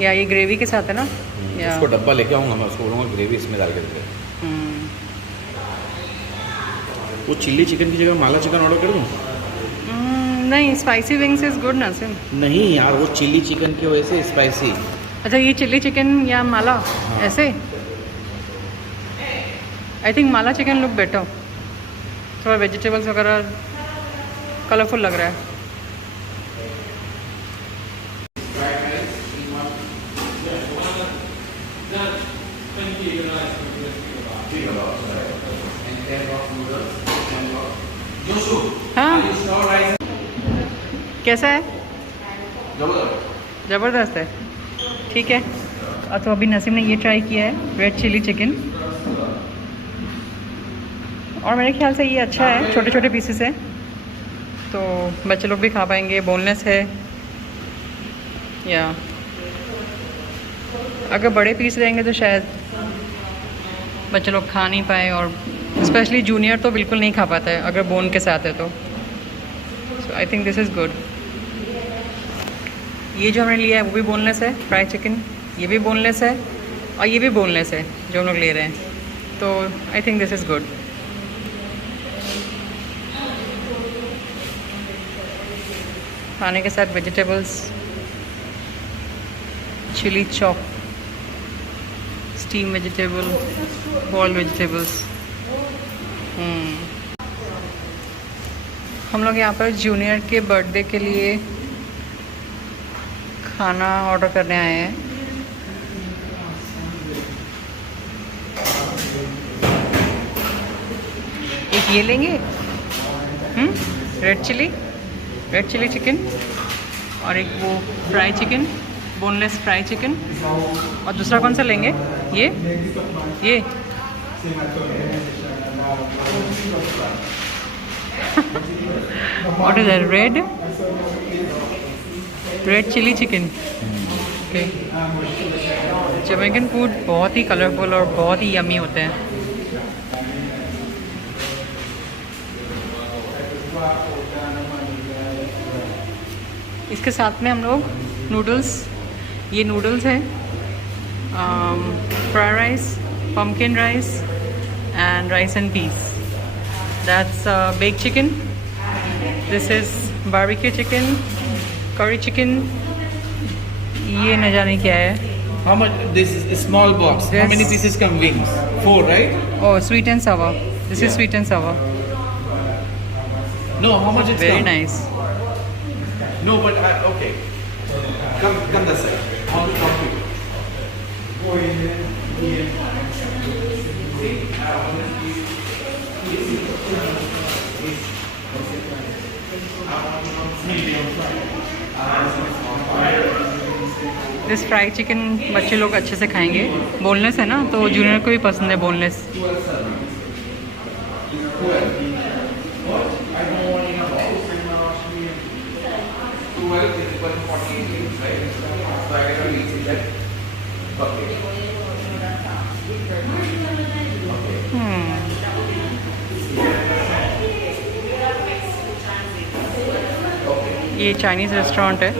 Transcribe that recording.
या ये ग्रेवी के साथ है ना? या उसको डब्बा लेके आऊँगा मैं, उसको बोलूँगा ग्रेवी इसमें डाल के दे। वो चिल्ली चिकन की जगह माला चिकन ऑर्डर कर दूँ? नहीं, स्पाइसी विंग्स इज़ गुड ना सिम। नहीं यार, वो चिल्ली चिकन की वजह से स्पाइसी। अच्छा, ये चिल्ली चिकन या माला? हाँ। ऐसे I think Mala chicken look better, थोड़ा वेजिटेबल्स वगैरह कलरफुल लग रहा है। हाँ, कैसा है? ज़बरदस्त है। ठीक है। तो अभी नसीम ने ये ट्राई किया है रेड चिली चिकन, और मेरे ख्याल से ये अच्छा है, छोटे छोटे पीसेस है तो बच्चे लोग भी खा पाएंगे। बोनलेस है, या अगर बड़े पीस रहेंगे तो शायद बच्चे लोग खा नहीं पाए, और स्पेशली जूनियर तो बिल्कुल नहीं खा पाता है अगर बोन के साथ है तो। So I think this is good. ये जो हमने लिया है वो भी बोनलेस है, फ्राई चिकन, ये भी बोनलेस है, और ये भी बोनलेस है जो हम लोग ले रहे हैं, तो I think this is good. खाने के साथ vegetables, chilli chop, steam vegetable, ball vegetables. हम लोग यहाँ पर जूनियर के बर्थडे के लिए खाना ऑर्डर करने आए हैं। एक ये लेंगे, रेड चिली चिकन, और एक वो fry chicken, boneless fry chicken, और दूसरा कौन सा लेंगे? ये what is that? Red chilli chicken. Okay, Jamaican food बहुत ही कलरफुल और बहुत ही यमी होते हैं। इसके साथ में हम लोग नूडल्स, ये नूडल्स है, fried rice, pumpkin rice and rice and peas, that's bake chicken, this is barbecue chicken, curry chicken, ये न जाने क्या है। How much this is small box? How many pieces come wings? 4, right? Oh, sweet and sour. This is sweet and sour. No, how much it's Very come? nice. No, but okay. Come this side. I want to talk to you. This fry chicken बच्चे लोग अच्छे से खाएंगे, boneless है ना, तो junior को भी पसंद है बोनलेस। ये चाइनीज़ रेस्टोरेंट है।